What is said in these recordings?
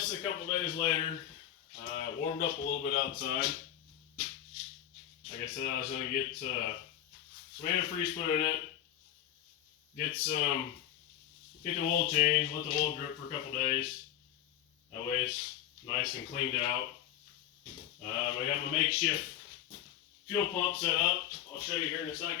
this a couple days later. It warmed up a little bit outside. Like I said, I was going to get some antifreeze put in it, get the oil changed, let the oil drip for a couple days. That way it's nice and cleaned out. I got my makeshift fuel pump set up. I'll show you here in a second.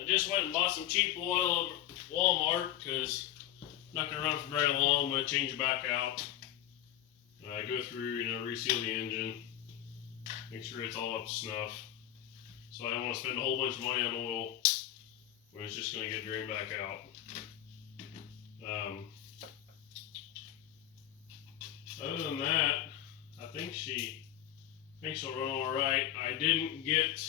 I just went and bought some cheap oil at Walmart because I'm not going to run for very long. I'm going to change it back out. Go through, reseal the engine, make sure it's all up to snuff. So I don't want to spend a whole bunch of money on oil when it's just going to get drained back out. Other than that, I think she'll run all right. I didn't get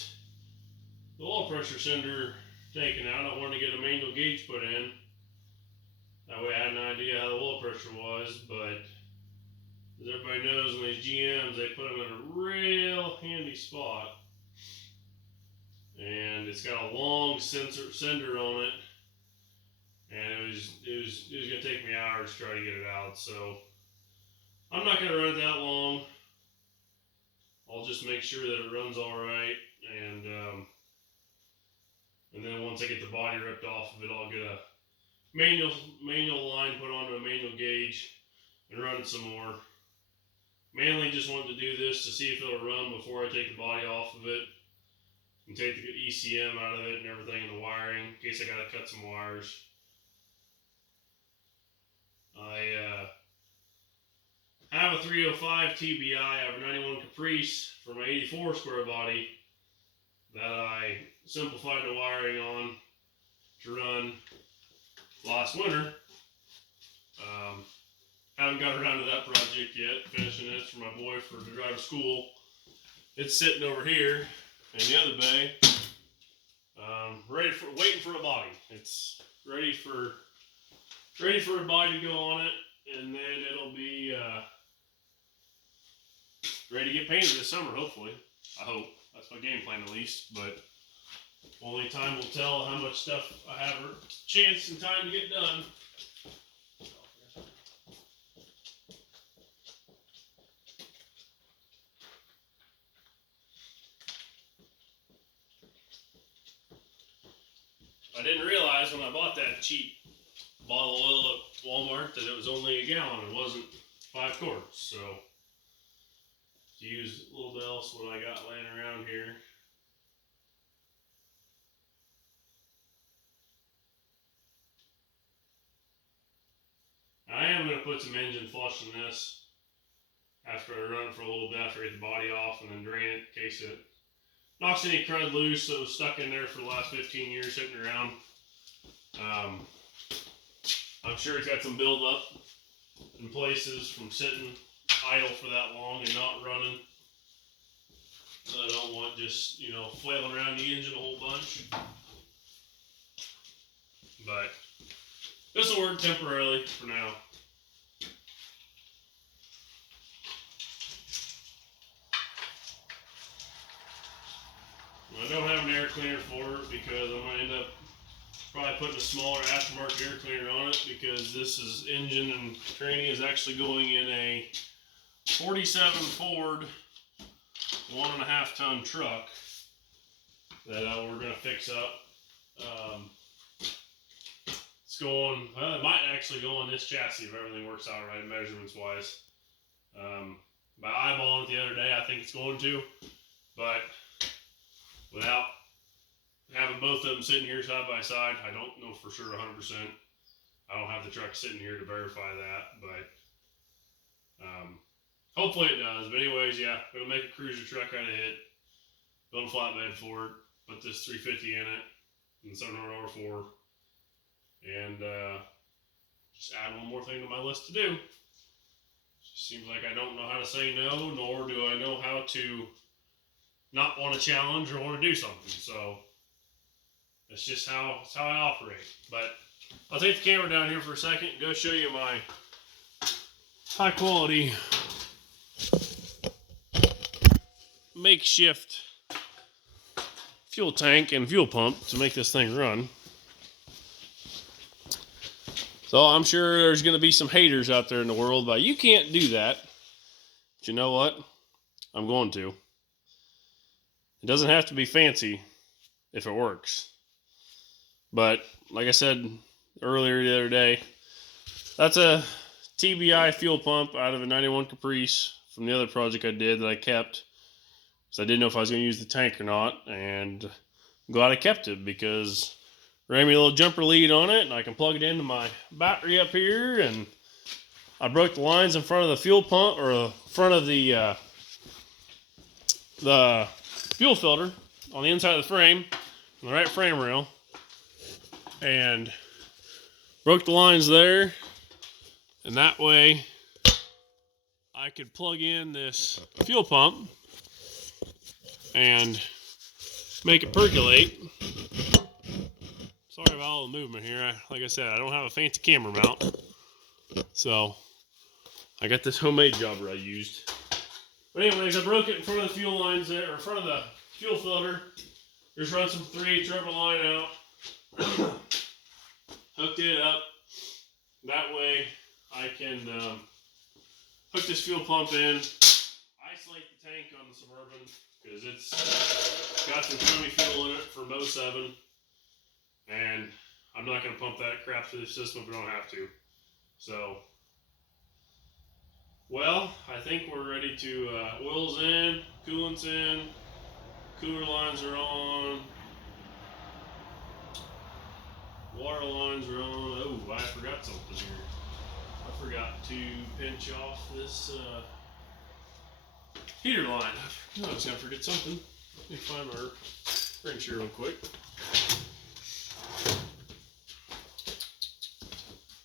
the oil pressure sender taken out. I wanted to get a manual gauge put in. That way I had an idea how the oil pressure was, but as everybody knows, in these GMs, they put them in a real handy spot. And it's got a long sender on it. And it was going to take me hours to try to get it out. So I'm not going to run it that long. I'll just make sure that it runs all right. And then once I get the body ripped off of it, I'll get a manual line put onto a manual gauge and run it some more. Mainly just wanted to do this to see if it'll run before I take the body off of it and take the ECM out of it and everything in the wiring in case I got to cut some wires. I have a 305 TBI. I have a 91 Caprice for my 84 square body that I simplified the wiring on to run last winter. Haven't got around to that project yet, finishing it for my boy to drive to school. It's sitting over here in the other bay, waiting for a body. It's ready for a body to go on it, and then it'll be ready to get painted this summer, hopefully. I hope. That's my game plan at least, but only time will tell how much stuff I have a chance and time to get done. I didn't realize when I bought that cheap bottle of oil at Walmart that it was only a gallon. It wasn't 5 quarts. So to use a little bit else what I got laying around here. I am going to put some engine flush in this after I run it for a little bit, after I get the body off, and then drain it in case it knocks any crud loose that was stuck in there for the last 15 years sitting around. I'm sure it's got some buildup in places from sitting idle for that long and not running. So I don't want just, flailing around the engine a whole bunch. But this will work temporarily for now. I don't have an air cleaner for it because I'm going to end up probably putting a smaller aftermarket air cleaner on it, because this engine and training is actually going in a 47 Ford 1.5 ton truck that we're going to fix up. It might actually go on this chassis if everything works out right measurements wise. By eyeballing it the other day, I think it's going to, but without having both of them sitting here side by side, I don't know for sure 100%. I don't have the truck sitting here to verify that, but hopefully it does. But anyways, yeah, gonna make a cruiser truck out of it, build a flatbed for it, put this 350 in it, and 700R4, and just add one more thing to my list to do. Just seems like I don't know how to say no, nor do I know how to not want to challenge or want to do something. So that's just how I operate. But I'll take the camera down here for a second and go show you my high quality makeshift fuel tank and fuel pump to make this thing run. So I'm sure there's going to be some haters out there in the world, but you can't do that. But you know what? I'm going to. It doesn't have to be fancy if it works. But like I said earlier the other day, that's a TBI fuel pump out of a 91 Caprice from the other project I did that I kept. So I didn't know if I was going to use the tank or not, and I'm glad I kept it because it ran me a little jumper lead on it, and I can plug it into my battery up here, and I broke the lines in front of the fuel pump, or front of the fuel filter on the inside of the frame, on the right frame rail, and broke the lines there, and that way I could plug in this fuel pump and make it percolate. Sorry about all the movement here. Like I said, I don't have a fancy camera mount, so I got this homemade jobber I used. But anyways, I broke it in front of the fuel lines there, or in front of the fuel filter. Just run some 3/8 rubber line out. Hooked it up. That way I can hook this fuel pump in, isolate the tank on the Suburban, because it's got some crummy fuel in it from 07, and I'm not going to pump that crap through the system if I don't have to. So, well, I think we're ready to, oil's in, coolant's in, cooler lines are on, water lines are on. Oh, I forgot something here. I forgot to pinch off this heater line. I was going to forget something. Let me find our wrench here real quick.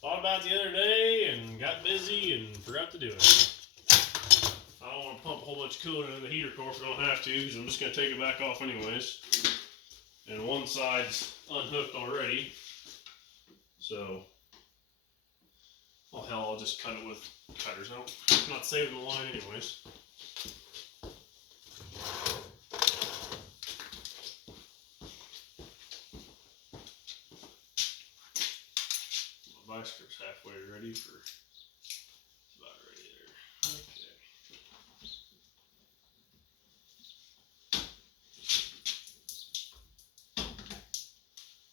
Thought about it the other day and got busy and forgot to do it. I don't want to pump a whole bunch of coolant into the heater core if I don't have to, because I'm just going to take it back off anyways. And one side's unhooked already. So, well, hell, I'll just cut it with cutters. I'm not saving the line anyways. My vice grip's halfway ready for, about ready there.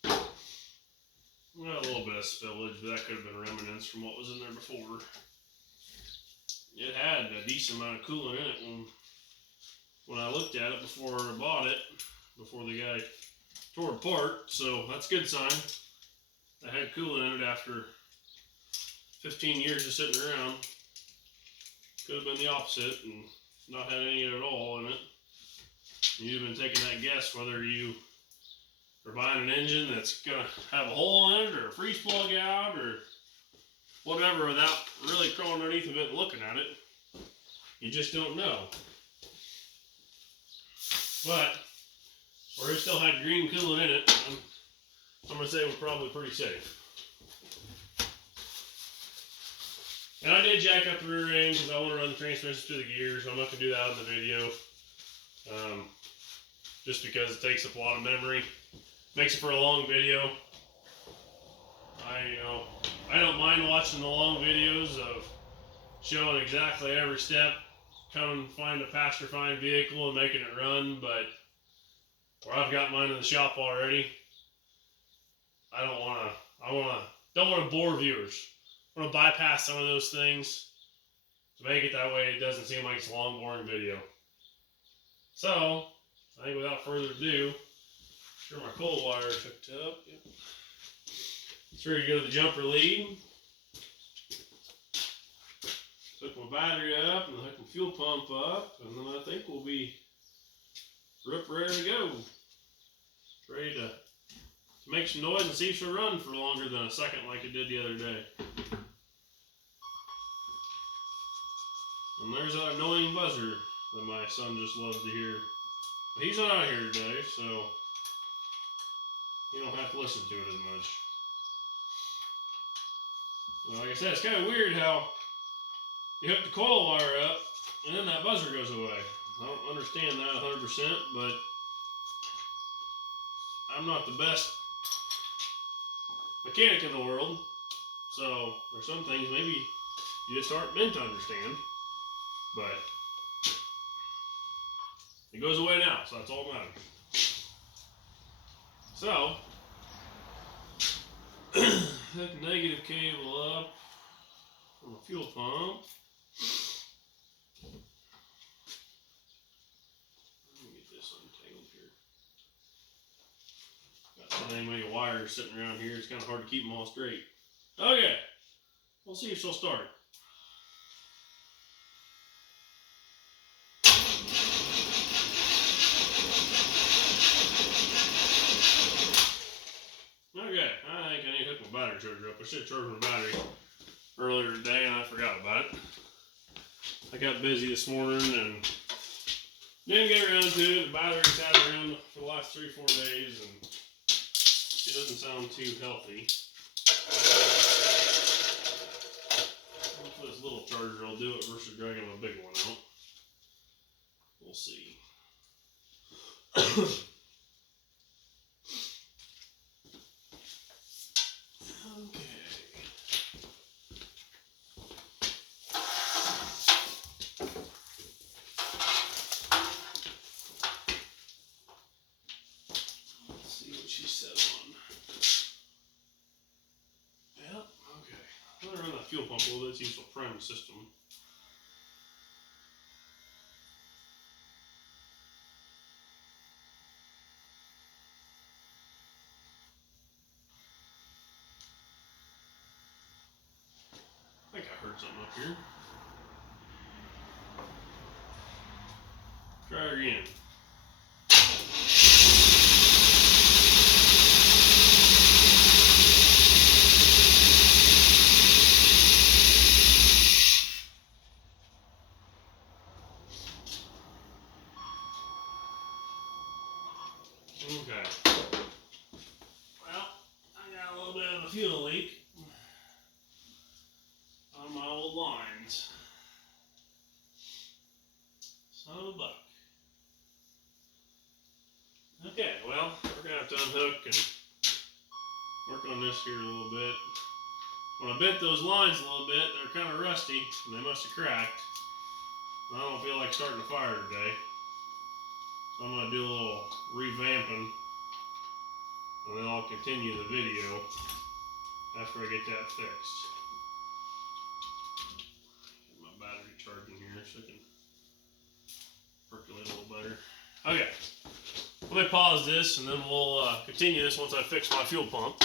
Okay. Well, a little bit of spillage, but that could have been remnants from what was in there before. It had a decent amount of coolant in it when I looked at it before I bought it, before the guy tore it apart, so that's a good sign. I had coolant in it after 15 years of sitting around. Could have been the opposite and not had any at all in it. You've been taking that guess whether you are buying an engine that's going to have a hole in it, or a freeze plug out, or whatever, without really crawling underneath of it and looking at it. You just don't know. But where it still had green coolant in it, I'm going to say we're probably pretty safe. And I did jack up the rear end because I want to run the transmission through the gears. I'm not going to do that in the video. Just because it takes up a lot of memory. Makes it for a long video. I don't mind watching the long videos of showing exactly every step, come and find a pasture find vehicle and making it run, but where I've got mine in the shop already, I don't want to bore viewers. I want to bypass some of those things to make it that way it doesn't seem like it's a long, boring video. So, I think without further ado, sure my coil wire is hooked up. Yep. It's ready to go to the jumper lead. Hook my battery up and hook my fuel pump up, and then I think we'll be ready to go. Ready to make some noise and see if it'll run for longer than a second like it did the other day. And there's that annoying buzzer that my son just loves to hear. But he's not out here today, so you don't have to listen to it as much. Like I said, it's kind of weird how you hook the coil wire up and then that buzzer goes away. I don't understand that 100%, but I'm not the best mechanic in the world, so there's some things maybe you just aren't meant to understand. But it goes away now, so that's all that matters. So, hook negative cable up from the fuel pump. Let me get this untangled here. Got so many wires sitting around here, it's kind of hard to keep them all straight. Okay, we'll see if she'll start. Okay, I think I need to hook my battery charger up. I should have charged my battery earlier today and I forgot about it. I got busy this morning and didn't get around to it. The battery sat around for the last 3-4 days and it doesn't sound too healthy. Hopefully this little charger will do it versus dragging a big one out. We'll see. Run that fuel pump a little bit, see if it'll prime the system. I think I heard something up here. Try it again. Okay. Well, I got a little bit of a fuel leak on my old lines. Son of a buck. Okay, well, we're going to have to unhook and work on this here a little bit. When I bent those lines a little bit, they're kind of rusty and they must have cracked. I don't feel like starting a fire today. So I'm going to do a little revamping and then I'll continue the video after I get that fixed. Get my battery charging here so I can percolate a little better. Okay, let me pause this and then we'll continue this once I fix my fuel pump.